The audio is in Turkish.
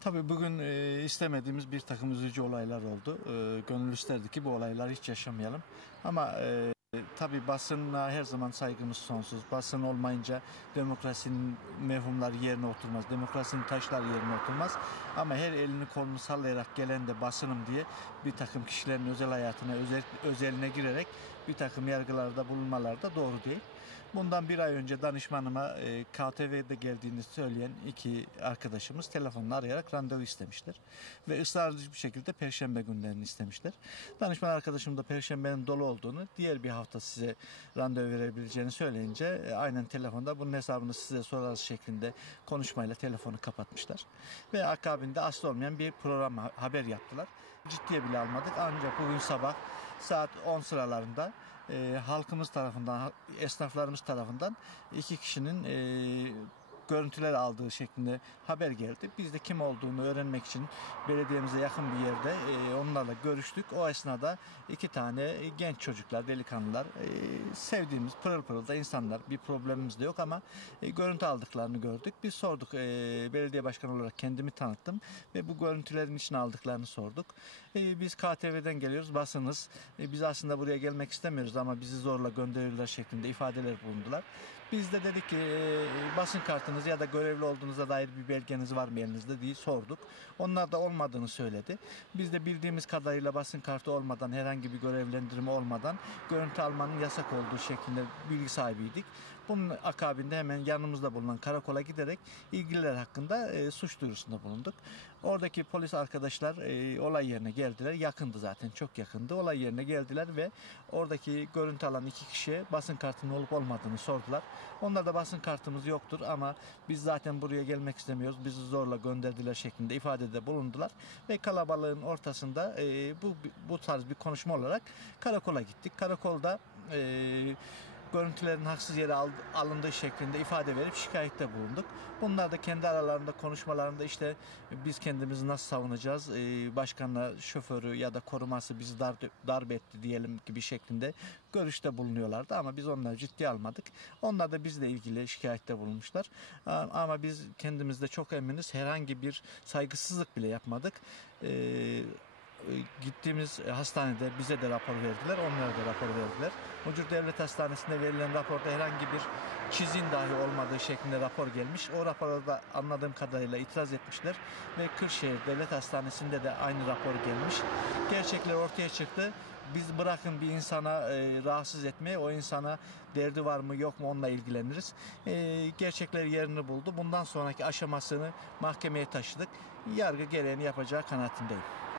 Tabii bugün e, istemediğimiz bir takım üzücü olaylar oldu. E, gönül isterdi ki bu olayları hiç yaşamayalım. Ama e, tabii basına her zaman saygımız sonsuz. Basın olmayınca demokrasinin mevhumları yerine oturmaz. Demokrasinin taşları yerine oturmaz. Ama her elini kolunu sallayarak gelen de basınım diye bir takım kişilerin özel hayatına, özel, özeline girerek bir takım yargılarda bulunmalar da doğru değil. Bundan bir ay önce danışmanıma e, KTV'de geldiğini söyleyen iki arkadaşımız telefonla arayarak randevu istemişler. Ve ısrarcı bir şekilde Perşembe günlerini istemişler. Danışman arkadaşım da Perşembenin dolu olduğunu, diğer bir hafta size randevu verebileceğini söyleyince e, aynen telefonda bunun hesabını size sorarız şeklinde konuşmayla telefonu kapatmışlar. Ve akabinde aslı olmayan bir program ha- haber yaptılar. Ciddiye bile almadık ancak bugün sabah saat 10 sıralarında e, halkımız tarafından, esnaflarımız tarafından iki kişinin e, görüntüler aldığı şeklinde haber geldi. Biz de kim olduğunu öğrenmek için belediyemize yakın bir yerde e, onlarla görüştük. O esnada iki tane genç çocuklar, delikanlılar, e, sevdiğimiz pırıl pırıl da insanlar bir problemimiz de yok ama e, görüntü aldıklarını gördük. Biz sorduk, e, belediye başkanı olarak kendimi tanıttım ve bu görüntülerin için aldıklarını sorduk. E, biz KTV'den geliyoruz, basınız. E, biz aslında buraya gelmek istemiyoruz ama bizi zorla gönderiyorlar şeklinde ifadeler bulundular. Biz de dedik e, basın kartınız ya da görevli olduğunuza dair bir belgeniz var mı elinizde diye sorduk. Onlar da olmadığını söyledi. Biz de bildiğimiz kadarıyla basın kartı olmadan herhangi bir görevlendirme olmadan görüntü almanın yasak olduğu şeklinde bilgi sahibiydik. Bunun akabinde hemen yanımızda bulunan karakola giderek ilgililer hakkında e, suç duyurusunda bulunduk. Oradaki polis arkadaşlar e, olay yerine geldiler. Yakındı zaten çok yakındı. Olay yerine geldiler ve oradaki görüntü alan iki kişiye basın kartının olup olmadığını sordular. Onlar da basın kartımız yoktur ama biz zaten buraya gelmek istemiyoruz. Bizi zorla gönderdiler şeklinde ifadede bulundular. Ve kalabalığın ortasında e, bu bu tarz bir konuşma olarak karakola gittik. Karakolda e, görüntülerin haksız yere al- alındığı şeklinde ifade verip şikayette bulunduk. Bunlar da kendi aralarında konuşmalarında işte biz kendimizi nasıl savunacağız, ee, başkanla şoförü ya da koruması bizi dar, darp etti diyelim gibi şeklinde görüşte bulunuyorlardı ama biz onları ciddiye almadık. Onlar da bizle ilgili şikayette bulunmuşlar. Ama biz kendimizde çok eminiz herhangi bir saygısızlık bile yapmadık. Ee, e, gittiğimiz hastanede bize de rapor verdiler, onlara da rapor verdiler. Mucur Devlet Hastanesi'nde verilen raporda herhangi bir çizin dahi olmadığı şeklinde rapor gelmiş. O rapora da anladığım kadarıyla itiraz etmişler ve Kırşehir Devlet Hastanesi'nde de aynı rapor gelmiş. Gerçekler ortaya çıktı. Biz bırakın bir insana e, rahatsız etmeye, o insana derdi var mı yok mu onunla ilgileniriz. E, gerçekler yerini buldu. Bundan sonraki aşamasını mahkemeye taşıdık. Yargı gereğini yapacağı kanaatindeyim.